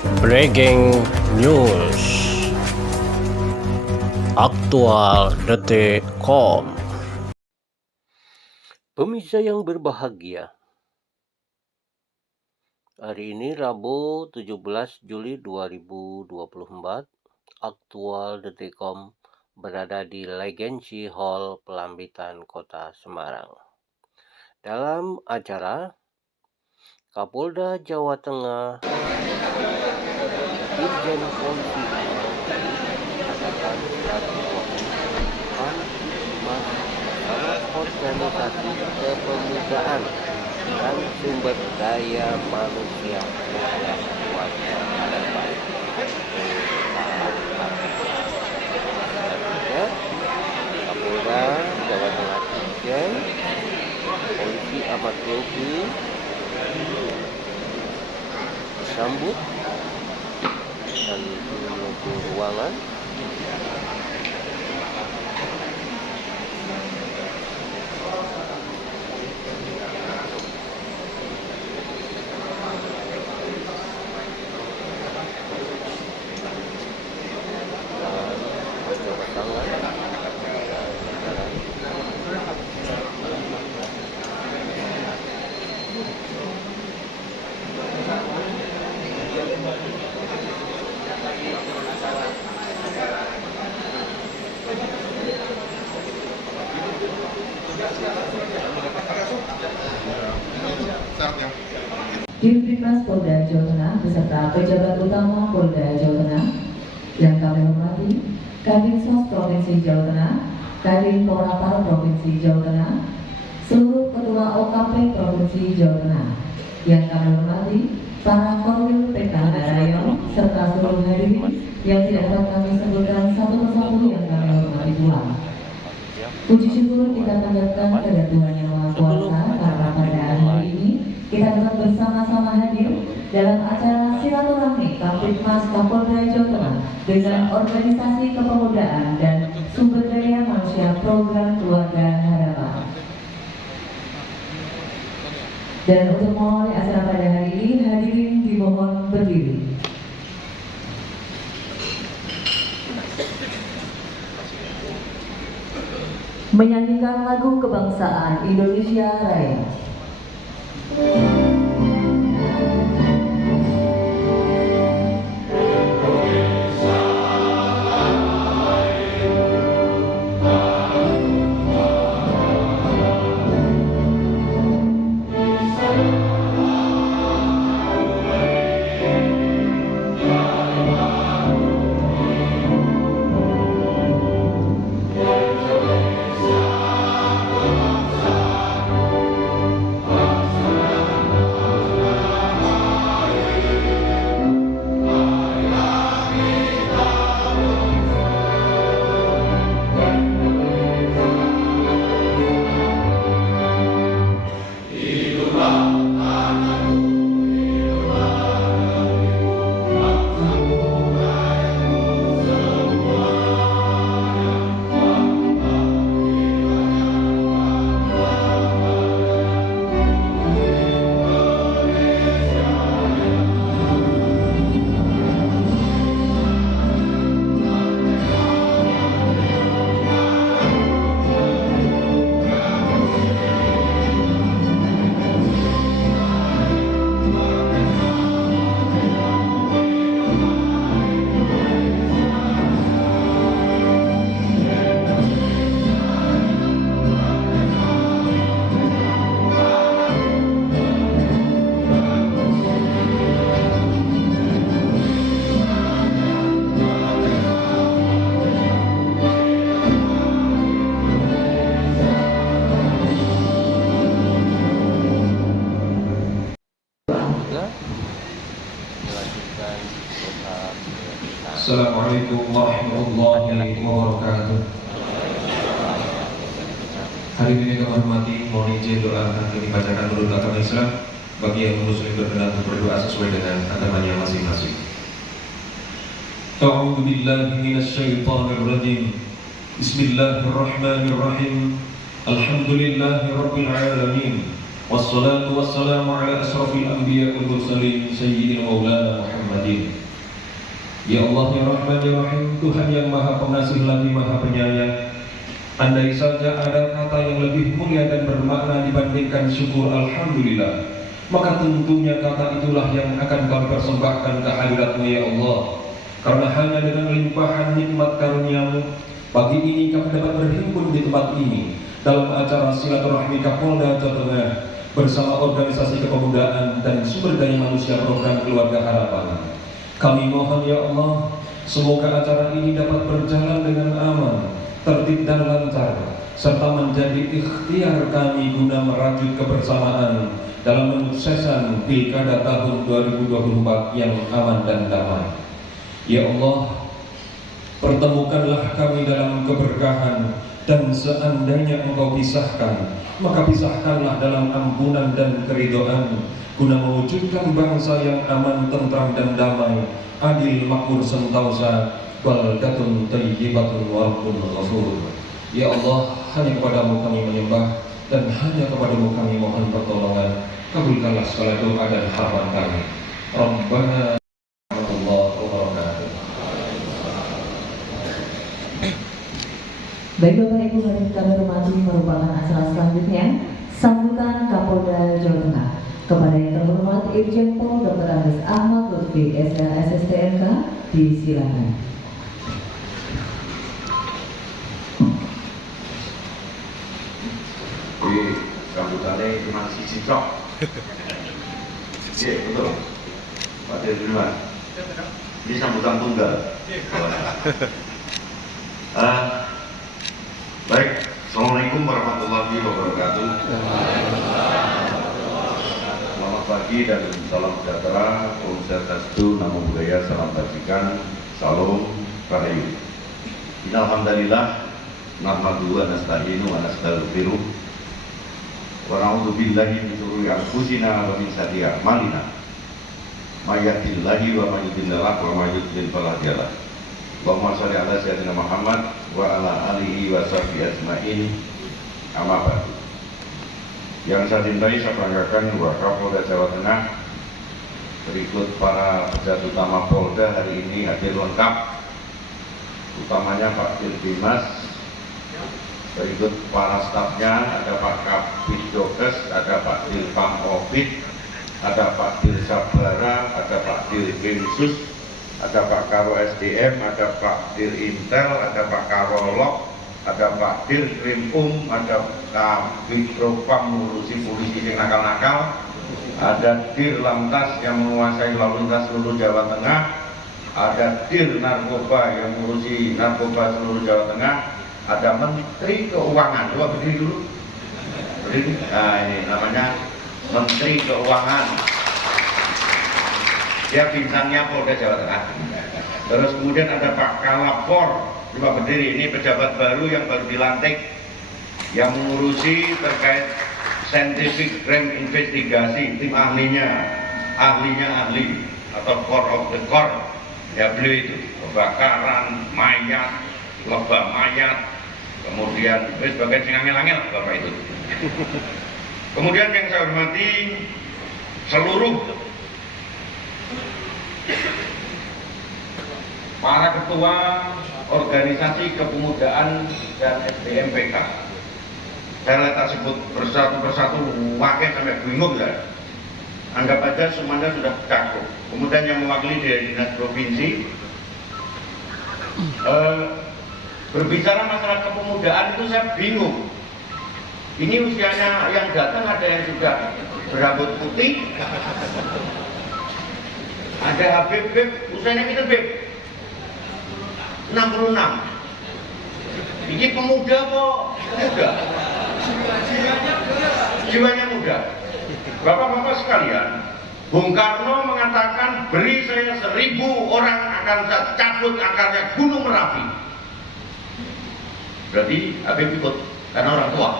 Breaking news. Aktual.com. Pemirsa yang berbahagia, hari ini Rabu 17 Juli 2024, Aktual.com berada di Legacy Hall Pelambitan Kota Semarang. Dalam acara, Kapolda Jawa Tengah Irjen Polisi mengatakan organisasi kepemudaan dan sumber daya manusia warga Harapan. Kapolda Jawa Tengah Irjen Polisi Ahmad Lutfi disambut dan menuju ruangan. Dirtipmas Polda Jawa Tengah beserta pejabat utama Polda Jawa Tengah yang kami hormati, Kadinsos Provinsi Jawa Tengah, Kadin Porapar Provinsi Jawa Tengah, seluruh ketua OKP Provinsi Jawa Tengah yang kami hormati, para Korwil PK Rayon serta seluruh hadirin yang tidak dapat kami sebutkan satu persatu yang kami hormati pula. Puji syukur kita panjatkan kepada Tuhan Yang Maha Kuasa karena pada hari ini kita dapat bersama-sama hadir dalam acara silaturahmi Kapolres Kapolda Jawa Tengah dengan organisasi kepemudaan dan sumber daya manusia program Keluarga Harapan. Dan untuk memulai acara pada hari ini, hadirin dimohon berdiri. Menyanyikan lagu kebangsaan Indonesia Raya. Assalamualaikum warahmatullahi wabarakatuh. Hari ini kami hormati, mohon izin doa akan dibacakan menurut agama Islam bagi yang muslim berkenan untuk berdoa sesuai dengan agamanya masing-masing. A'udzu billahi minasy syaithanir rajim. Bismillahirrahmanirrahim. Alhamdulillahirabbil alamin. Wassalatu wassalamu ala asrafil anbiya wal mursalin sayyidina maulana Muhammadin. Ya Allah ya Rahman ya Rahim, Tuhan yang Maha Pengasih lagi Maha Penyayang. Andai saja ada kata yang lebih mulia dan bermakna dibandingkan syukur alhamdulillah, maka tentunya kata itulah yang akan kami persembahkan ke hadirat-Mu ya Allah. Karena hanya dengan limpahan nikmat karunia-Mu, pagi ini kami dapat berhimpun di tempat ini dalam acara silaturahmi Kapolda Jawa Tengah bersama organisasi kepemudaan dan sumber daya manusia program Keluarga Harapan. Kami mohon ya Allah, semoga acara ini dapat berjalan dengan aman, tertib dan lancar, serta menjadi ikhtiar kami guna merajut kebersamaan dalam menyukseskan Pilkada tahun 2024 yang aman dan damai. Ya Allah, pertemukanlah kami dalam keberkahan, dan seandainya Engkau pisahkan, maka pisahkanlah dalam ampunan dan keridhaan, guna mewujudkan bangsa yang aman, tentram dan damai, adil, makmur, sentausa, baldatun thayyibatun wa rabbun ghafur. Ya Allah, hanya kepadamu kami menyembah, dan hanya kepadamu kami mohon pertolongan. Kabulkanlah segala doa dan harapan kami. Rabbana Baik Bapak Ibu hadirin kami hormati, merupakan acara selanjutnya sambutan Kapolda Jawa Tengah kepada yang terhormat Irjen Pol Dr. Andes Ahmad Lutfi SSTNK, disilakan. Sambutannya cuma sisi cok. Iya betul. Pak Dirman. Ini sambutan tunggal. Baik, Assalamualaikum warahmatullahi wabarakatuh. Selamat pagi dan salam sejahtera, Om Swastiastu, Namo Buddhaya, salam kebajikan, Salam Rahayu. Alhamdulillah, nahmaduhu wa nasta'inu wa nastaghfiruh. Wa na'udzu billahi min syururi anfusina wa min sayyiati a'malina. May yahdihillahu wa may yudlil wa may yudlil fala hadiya lahu. Allahumma sholli ala sayyidina Muhammad wa ala alihi wa sahbihi ajmain. Amma ba'du. Yang saya cintai, saya banggakan bahwa Kapolda Jawa Tengah berikut para pejabat utama Polda hari ini hadir lengkap, utamanya Pak Dirbimas, berikut para stafnya, ada Pak Kabid Dokes, ada Pak Dirpam Opid, ada Pak Dirsabara, ada Pak Dirgensus, ada Pak Karo SDM, ada Pak Dir Intel, ada Pak Karolog, ada Pak Dir Krim ada Kabid Propam ngurusi polisi yang nakal-nakal, ada Dir Lantas yang menguasai lalu lintas seluruh Jawa Tengah, ada Dir Narkoba yang mengurusi narkoba seluruh Jawa Tengah, ada Menteri Keuangan. Coba berdiri dulu. Berdiri. Nah, ini namanya Menteri Keuangan. Dia bintangnya Polda Jawa Tengah. Terus kemudian ada Pak Kalapor, coba berdiri, ini pejabat baru yang baru dilantik, yang mengurusi terkait scientific crime investigasi, tim ahlinya ahli atau core of the core, ya beliau itu kebakaran mayat, lebah mayat, kemudian sebagai angel-angel bapak itu. Kemudian yang saya hormati seluruh para ketua organisasi kepemudaan dan SDMPK. Saya lihat sebut persatu-persatu wakil sampai bingung ya. Anggap aja semuanya sudah cakup. Kemudian yang mewakili dari dinas provinsi, berbicara masalah kepemudaan itu saya bingung. Ini usianya yang datang ada yang sudah berambut putih, ada Habib, usianya kita Beb 66. Ini pemuda kok muda? Jiwanya muda. Bapak-bapak sekalian, Bung Karno mengatakan beri saya 1000 orang akan saya cabut akarnya Gunung Merapi. Berarti Habib ikut karena orang tua.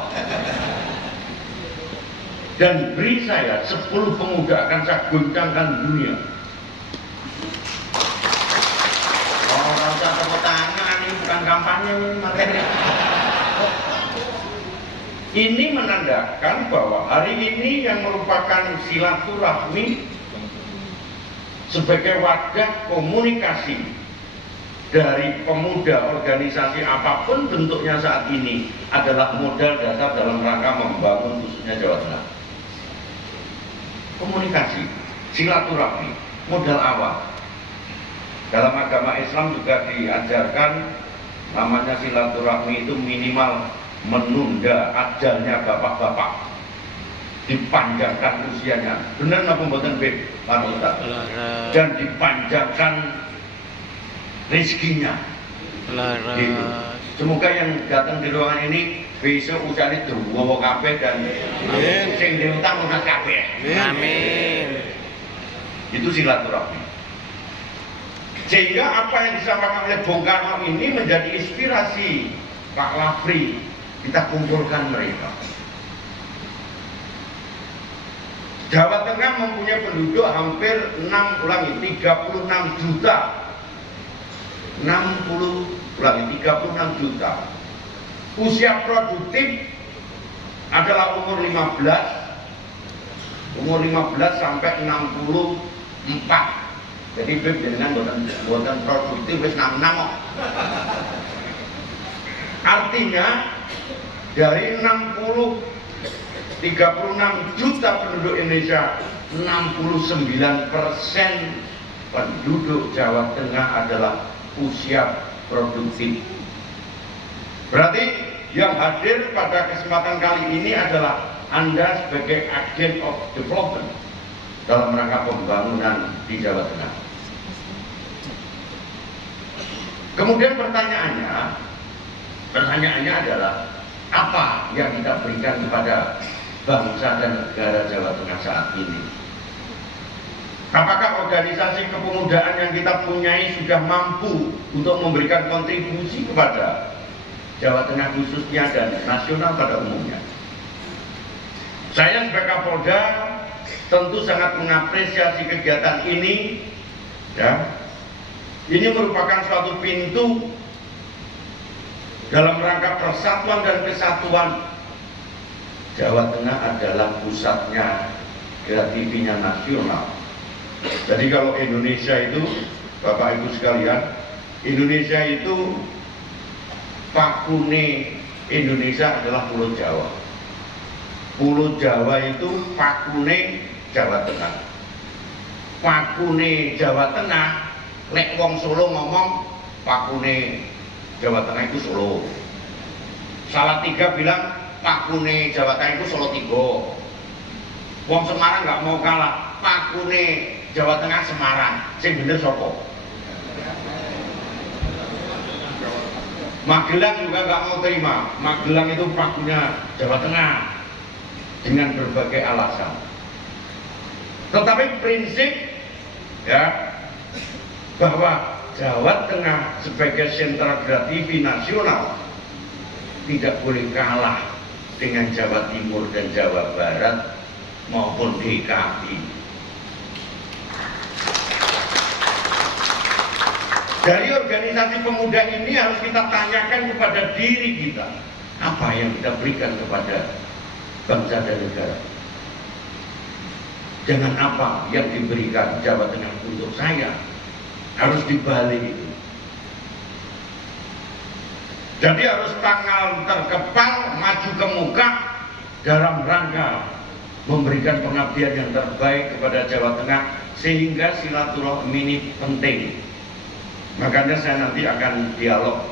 Dan beri saya 10 pemuda akan saya goncangkan dunia. Orang usah tepuk tangan, ini bukan kampanye, ini materi. Ini menandakan bahwa hari ini yang merupakan silaturahmi sebagai wadah komunikasi dari pemuda organisasi apapun bentuknya saat ini adalah modal dasar dalam rangka membangun khususnya Jawa Tengah. Komunikasi, silaturahmi, modal awal. Dalam agama Islam juga diajarkan namanya silaturahmi itu minimal menunda ajalnya bapak-bapak, dipanjangkan usianya, benar nggak pembuatan bed, Pak Ustaz? Dan dipanjangkan rezekinya. Gitu. Semoga yang datang di ruangan ini besok ucapin dua kabeh dan sing diutang lunas kabeh. Amin. Itu silaturahmi. Sehingga apa yang disampaikan oleh Bung Karno ini menjadi inspirasi Pak Lafri. Kita kumpulkan mereka. Jawa Tengah mempunyai penduduk hampir 36 juta. 36 juta. Usia produktif adalah umur 15 sampai 64. Jadi beb dengan buatan produktif wis 66 kok. Artinya dari 36 juta penduduk Indonesia, 69% penduduk Jawa Tengah adalah usia produktif. Berarti yang hadir pada kesempatan kali ini adalah Anda sebagai agent of development dalam rangka pembangunan di Jawa Tengah. Kemudian pertanyaannya adalah apa yang kita berikan kepada bangsa dan negara Jawa Tengah saat ini? Apakah organisasi kepemudaan yang kita punyai sudah mampu untuk memberikan kontribusi kepada Jawa Tengah khususnya dan nasional pada umumnya? Saya sebagai Kapolda tentu sangat mengapresiasi kegiatan ini, ya. Ini merupakan suatu pintu dalam rangka persatuan dan kesatuan. Jawa Tengah adalah pusatnya kreativitas nasional. Jadi kalau Indonesia itu, Bapak Ibu sekalian, Indonesia itu pakune Indonesia adalah Pulau Jawa. Pulau Jawa itu pakune Jawa Tengah. Pakune Jawa Tengah, lek wong Solo ngomong pakune Jawa Tengah itu Solo. Salatiga bilang pakune Jawa Tengah itu Solo Tigo. Wong Semarang nggak mau kalah, pakune Jawa Tengah Semarang. Sing bener sopo? Magelang juga nggak mau terima. Magelang itu pakunya Jawa Tengah dengan berbagai alasan. Tetapi prinsip, ya, bahwa Jawa Tengah sebagai sentra kreativitas nasional tidak boleh kalah dengan Jawa Timur dan Jawa Barat maupun DKI. Dari organisasi pemuda ini harus kita tanyakan kepada diri kita, apa yang kita berikan kepada bangsa dan negara. Jangan apa yang diberikan Jawa Tengah untuk saya, harus dibalik itu. Jadi harus tangan terkepal, maju ke muka dalam rangka memberikan pengabdian yang terbaik kepada Jawa Tengah, sehingga silaturahmi ini penting. Makanya saya nanti akan dialog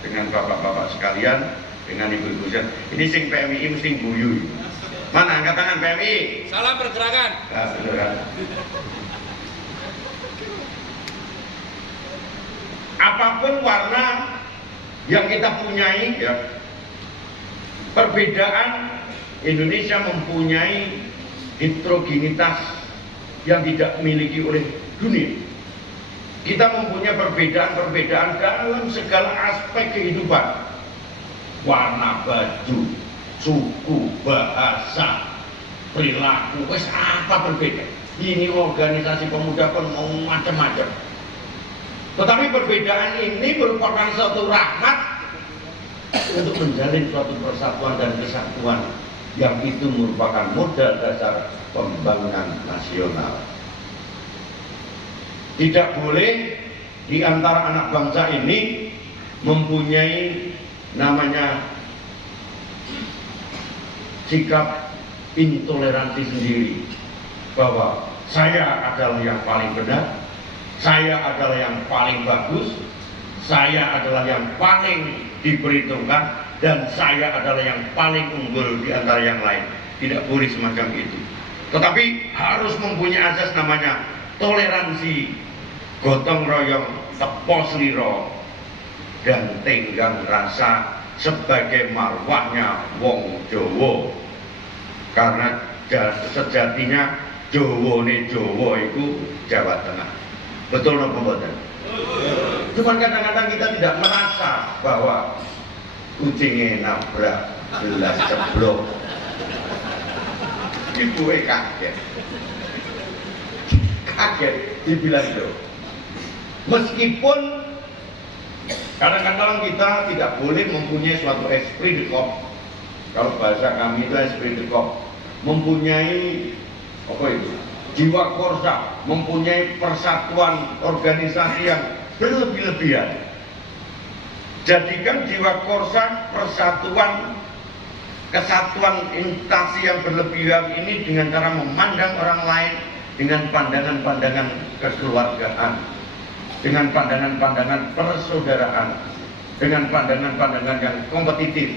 dengan bapak-bapak sekalian, dengan ibu-ibu sekalian. Ini sing PMI mesti guyu. Mana angkat tangan PMI? Salam pergerakan. Nah, bener kan? Apapun warna yang kita punyai, ya, perbedaan Indonesia mempunyai heterogenitas yang tidak dimiliki oleh dunia. Kita mempunyai perbedaan-perbedaan dalam segala aspek kehidupan. Warna baju, suku, bahasa, perilaku, wes apa berbeda. Ini organisasi pemuda pun mau macam-macam. Tetapi perbedaan ini merupakan suatu rahmat untuk menjalin suatu persatuan dan kesatuan yang itu merupakan modal dasar pembangunan nasional. Tidak boleh di antara anak bangsa ini mempunyai namanya sikap intoleransi sendiri, bahwa saya adalah yang paling benar, saya adalah yang paling bagus, saya adalah yang paling diperhitungkan, dan saya adalah yang paling unggul di antara yang lain. Tidak boleh semacam itu. Tetapi harus mempunyai asas namanya toleransi, gotong royong, tepo sliro, dan tenggang rasa sebagai marwahnya wong Jawa. Karena sejatinya Jawa itu Jawa Tengah. Betul napa mboten? Cuman kadang-kadang kita tidak merasa bahwa kucingnya nabrak gelas ceblok. Ibu kaget. Kaget dibilang itu. Meskipun kadang-kadang kita tidak boleh mempunyai suatu esprit de corps. Kalau bahasa kami itu esprit de corps, mempunyai apa itu? Jiwa korsa, mempunyai persatuan organisasi yang berlebih-lebihan. Jadikan jiwa korsa, persatuan, kesatuan instansi yang berlebihan ini dengan cara memandang orang lain dengan pandangan-pandangan kekeluargaan, dengan pandangan-pandangan persaudaraan, dengan pandangan-pandangan yang kompetitif,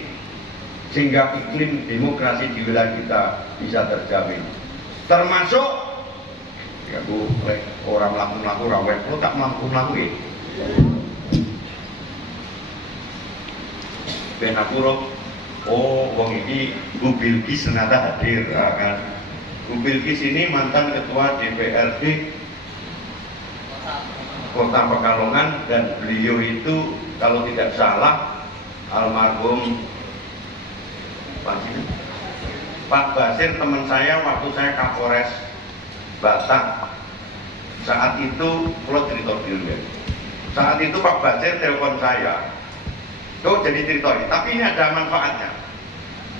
sehingga iklim demokrasi di wilayah kita bisa terjamin. Termasuk ya bu, orang melaku-melaku rawat, lo tak melaku-melaku ya. Ben aku oh, wong ini Bu Bilqis ternyata hadir, kan? Bu Bilqis ini mantan ketua DPRD Kota Pekalongan, dan beliau itu kalau tidak salah almarhum Pak Basir, teman saya waktu saya Kapolres Batak. Saat itu, kalau cerita dulu ya. Saat itu Pak Basir telepon saya. Tuh jadi cerita ini, tapi ini ada manfaatnya.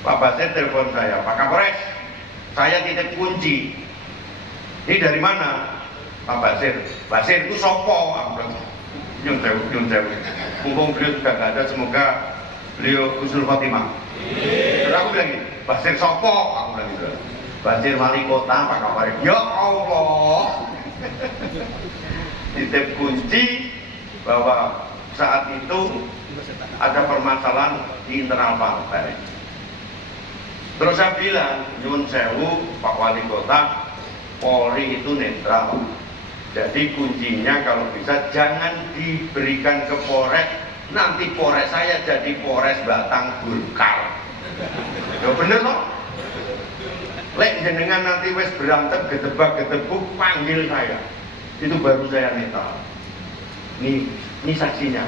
Pak Basir telepon saya, Pak Kapolres, saya titip kunci. Ini dari mana? Pak Basir. Basir itu sopo? Nyun sewu. Mumpung beliau sudah gak ada, semoga beliau husnul khotimah. Terus aku bilang gini, Basir sopo? Aku bilang gitu. Basir wali kota Pak Kapolres. Ya Allah. Titip kunci bahwa saat itu ada permasalahan di internal partai. Terus saya bilang, nyun sewu Pak Wali Kota, Polri itu netral. Jadi kuncinya kalau bisa jangan diberikan ke Polres, nanti Polres saya jadi Polres Batang Burkal. Ya bener loh. Lek jenengan nanti wes berantem gedebak-gedebuk, panggil saya. Itu baru saya netral. Ini saksinya.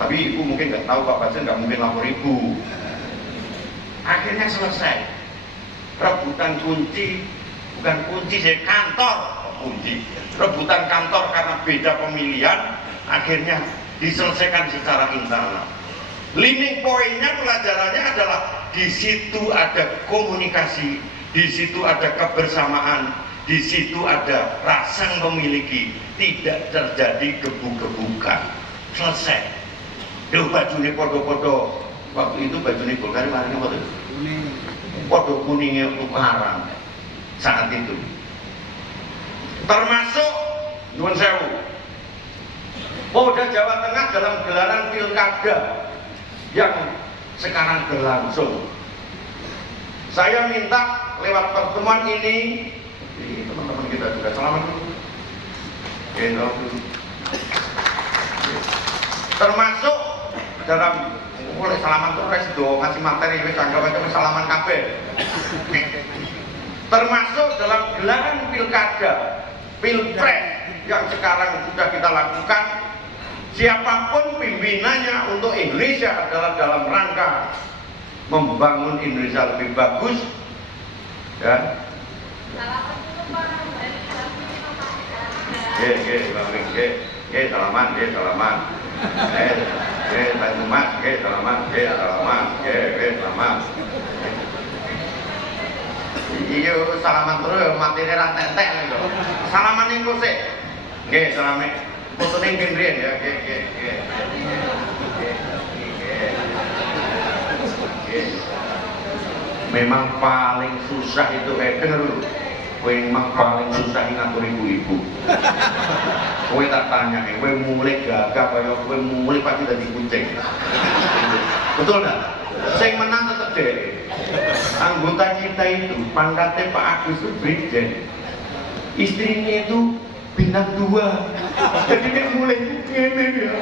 Tapi ibu mungkin nggak tahu, Pak Basir nggak mungkin lapor ibu. Akhirnya selesai. Rebutan kunci, bukan kunci saya kantor, kunci. Rebutan kantor karena beda pemilihan, akhirnya diselesaikan secara internal. Leading pointnya, pelajarannya adalah di situ ada komunikasi, di situ ada kebersamaan, di situ ada rasa memiliki, tidak terjadi gebuk-gebukan. Selesai. Duh, bajunya podo-podo. Waktu itu bajunya Golkar warnanya apa tuh? Kuning. Podo kuningnya tukaran saat itu. Termasuk Nuwun Sewu, Polda Jawa Tengah dalam gelaran pilkada yang sekarang berlangsung. Saya minta lewat pertemuan ini, teman-teman kita juga selamat dulu. Termasuk dalam mulai salaman tuh residu ngasih materi wis anggap aja salaman kabeh. Termasuk dalam gelaran pilkada, pilpres yang sekarang sudah kita lakukan, siapapun pimpinannya untuk Indonesia adalah dalam rangka membangun Indonesia lebih bagus, ya. Salaman. bantu Mas, selamat, selamat. Iya, salaman terus, materi rantek-tek lho. Salaman ning kok sik. Nggih, salamet. Fotone nggih ya, nggih. Memang paling susah itu denger lho. Kowe memang paling susah ngatur ibu-ibu. Kowe tak tanya, kowe mulai gagah kaya kowe mulai pasti dadi kucing. Betul enggak? Sing menang tetep dhewe. Anggota kita itu pangkatnya Pak Agus itu brigjen. Istrinya itu bintang 2. Jadi dia mulai ngene dia.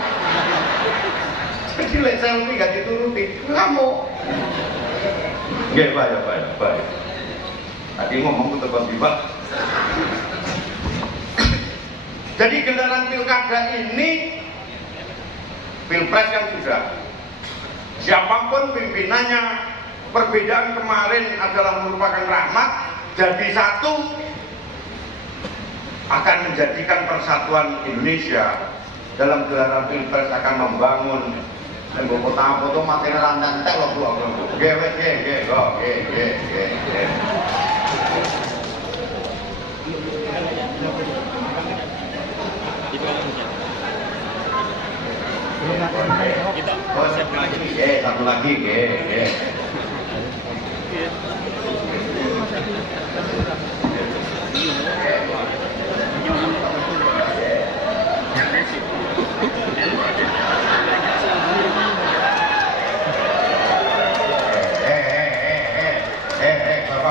Jadi lek selfie gak dituruti, ngamuk. Nggih, Pak. Tadi ngomong tiba-tiba. Jadi gelaran pilkada ini, pilpres kan sudah. Siapapun pimpinannya, perbedaan kemarin adalah merupakan rahmat, jadi satu akan menjadikan persatuan Indonesia. Dalam gelaran pilpres akan membangun foto materi randan tek lho Bu. Nggih. Satu lagi,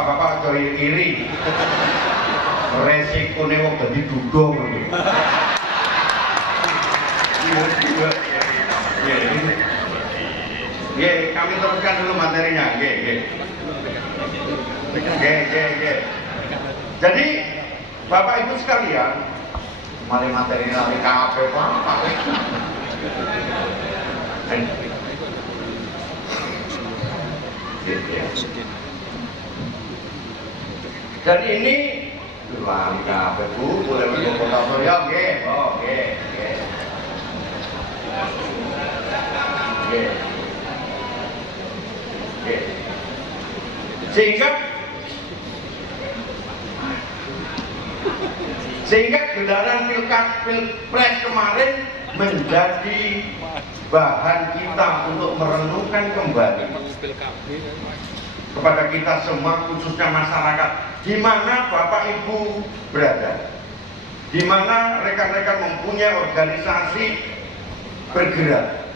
Bapak coy iri. Resikonya wong dadi dudung. Kami teruskan dulu materinya. Jadi Bapak Ibu sekalian, materi lari kabeh Pak. Dan ini lari kabeh Bu, mulai berfoto ya nggih. Sehingga gelaran pilpres kemarin menjadi bahan kita untuk merenungkan kembali kepada kita semua, khususnya masyarakat, di mana Bapak Ibu berada, di mana rekan-rekan mempunyai organisasi bergerak,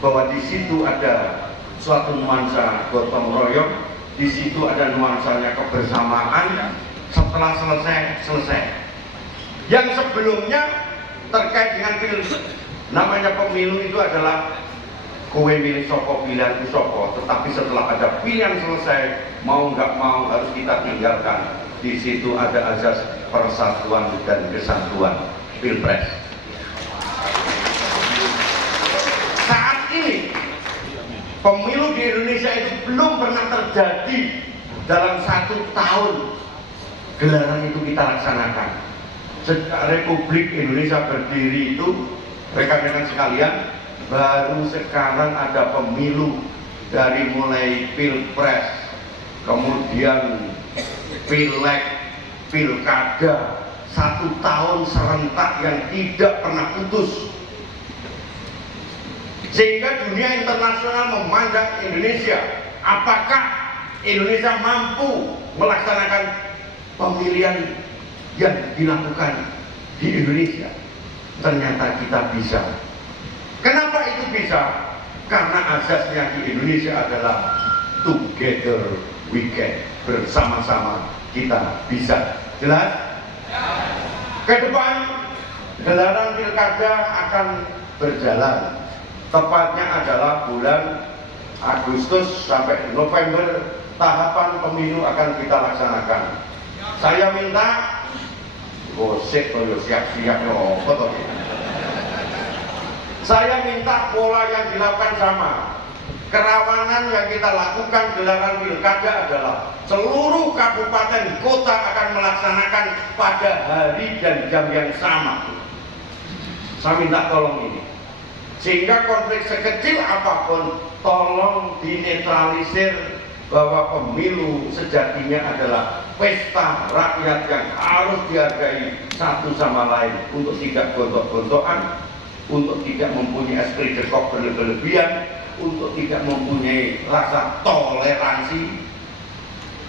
bahwa di situ ada suatu nuansa gotong royong, di situ ada nuansanya kebersamaan. Setelah selesai. Yang sebelumnya terkait dengan namanya pemilu itu adalah kowe milih soko, pilihan soko, tetapi setelah ada pilihan selesai, mau nggak mau harus kita tinggalkan. Di situ ada azas persatuan dan kesatuan pilpres. Saat ini pemilu di Indonesia itu belum pernah terjadi dalam 1 tahun gelaran itu kita laksanakan. Sejak Republik Indonesia berdiri itu, rekan-rekan sekalian, baru sekarang ada pemilu, dari mulai pilpres, kemudian pileg, pilkada, 1 tahun serentak yang tidak pernah putus. Sehingga dunia internasional memandang Indonesia, apakah Indonesia mampu melaksanakan pemilihan yang dilakukan di Indonesia. Ternyata kita bisa. Kenapa itu bisa? Karena asasnya di Indonesia adalah together we can. Bersama-sama kita bisa. Jelas? Ke depan gelaran pilkada akan berjalan. Tepatnya adalah bulan Agustus sampai November, tahapan pemilu akan kita laksanakan. Saya minta siap-siap saya minta pola yang dilakukan sama. Kerawanan yang kita lakukan gelaran pilkada adalah seluruh kabupaten kota akan melaksanakan pada hari dan jam yang sama. Saya minta tolong ini. Sehingga konflik sekecil apapun tolong dinetralisir, bahwa pemilu sejatinya adalah pesta rakyat yang harus dihargai satu sama lain, untuk tidak gontok-gontokan, untuk tidak mempunyai esprit de corps berlebihan, untuk tidak mempunyai rasa toleransi.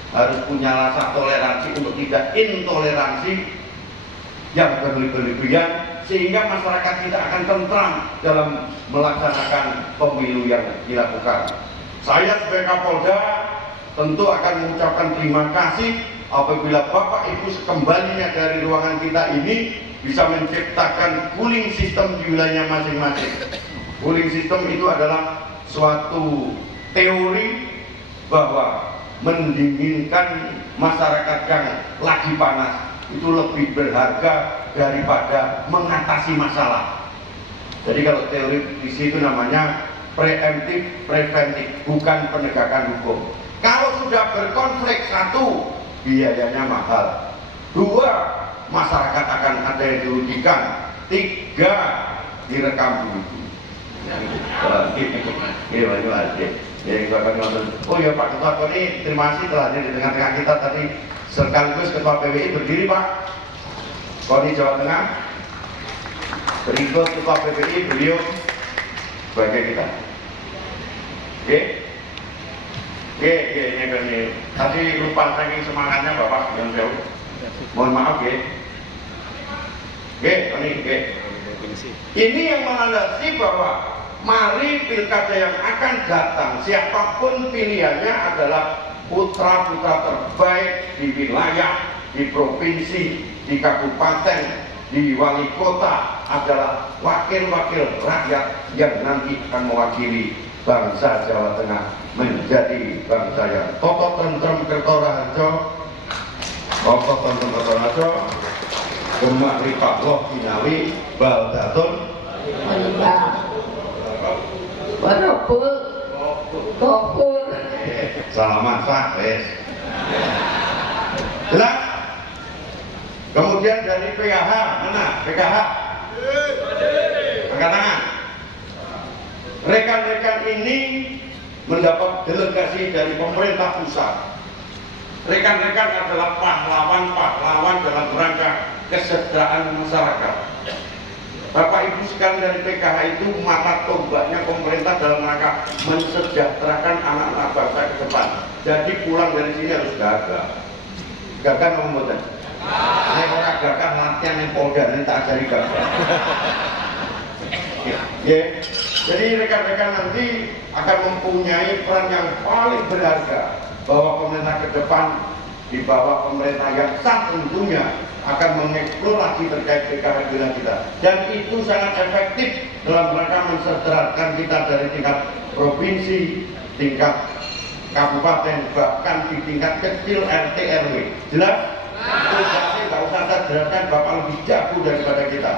Harus punya rasa toleransi untuk tidak intoleransi yang berlebihan, sehingga masyarakat kita akan tentram dalam melaksanakan pemilu yang dilakukan. Saya sebagai Kapolda tentu akan mengucapkan terima kasih apabila Bapak Ibu sekembalinya dari ruangan kita ini bisa menciptakan cooling system di wilayahnya masing-masing. Cooling system itu adalah suatu teori bahwa mendinginkan masyarakat yang lagi panas itu lebih berharga daripada mengatasi masalah. Jadi kalau teori visi itu namanya preemptif, preventif, bukan penegakan hukum. Kalau sudah berkonflik, satu, biayanya mahal. Dua, masyarakat akan ada yang dirugikan. Tiga, direkam dulu. Oh ya Pak Ketua Koni, terima kasih telah hadir di tengah-tengah kita tadi, sekaligus Ketua PWI. Berdiri Pak Koni Jawa Tengah. Berikut Ketua PWI, beliau sebagai kita. Oke, ini tadi lupa saking semangatnya Bapak yang jauh. Mohon maaf Ini yang melandasi bahwa mari pilkada yang akan datang, siapapun pilihannya adalah putra-putra terbaik di wilayah, di provinsi, di kabupaten, di wali kota, adalah wakil-wakil rakyat yang nanti akan mewakili bangsa Jawa Tengah menjadi bangsa yang toto tentrem kertorajo, toto tentrem kertorajo, gemak ripak loh kinawi baldatun Menikah Warapul Topul. Salaman sah, wes. Jelas? Kemudian dari PKH, mana? PKH? Angkat tangan. Rekan-rekan ini mendapat delegasi dari pemerintah pusat. Rekan-rekan adalah pahlawan-pahlawan dalam rangka kesejahteraan masyarakat. Bapak Ibu sekalian dari PKH itu mata tombaknya pemerintah dalam rangka mensejahterakan anak-anak bangsa ke depan. Jadi pulang dari sini harus gagah. Gagah nomor berapa? Ini orang gagah latihan yang Polda, ini tak ajari gagah. Jadi rekan-rekan nanti akan mempunyai peran yang paling berharga, bahwa pemerintah ke depan di bawah pemerintah yang sah tentunya akan mengeksplorasi terkait PKH wilayah kita, dan itu sangat efektif dalam rangka mensejahterakan kita dari tingkat provinsi, tingkat kabupaten, bahkan di tingkat kecil RT RW. Jelas? Tugasnya nggak usah saya jelaskan, Bapak lebih jago daripada kita.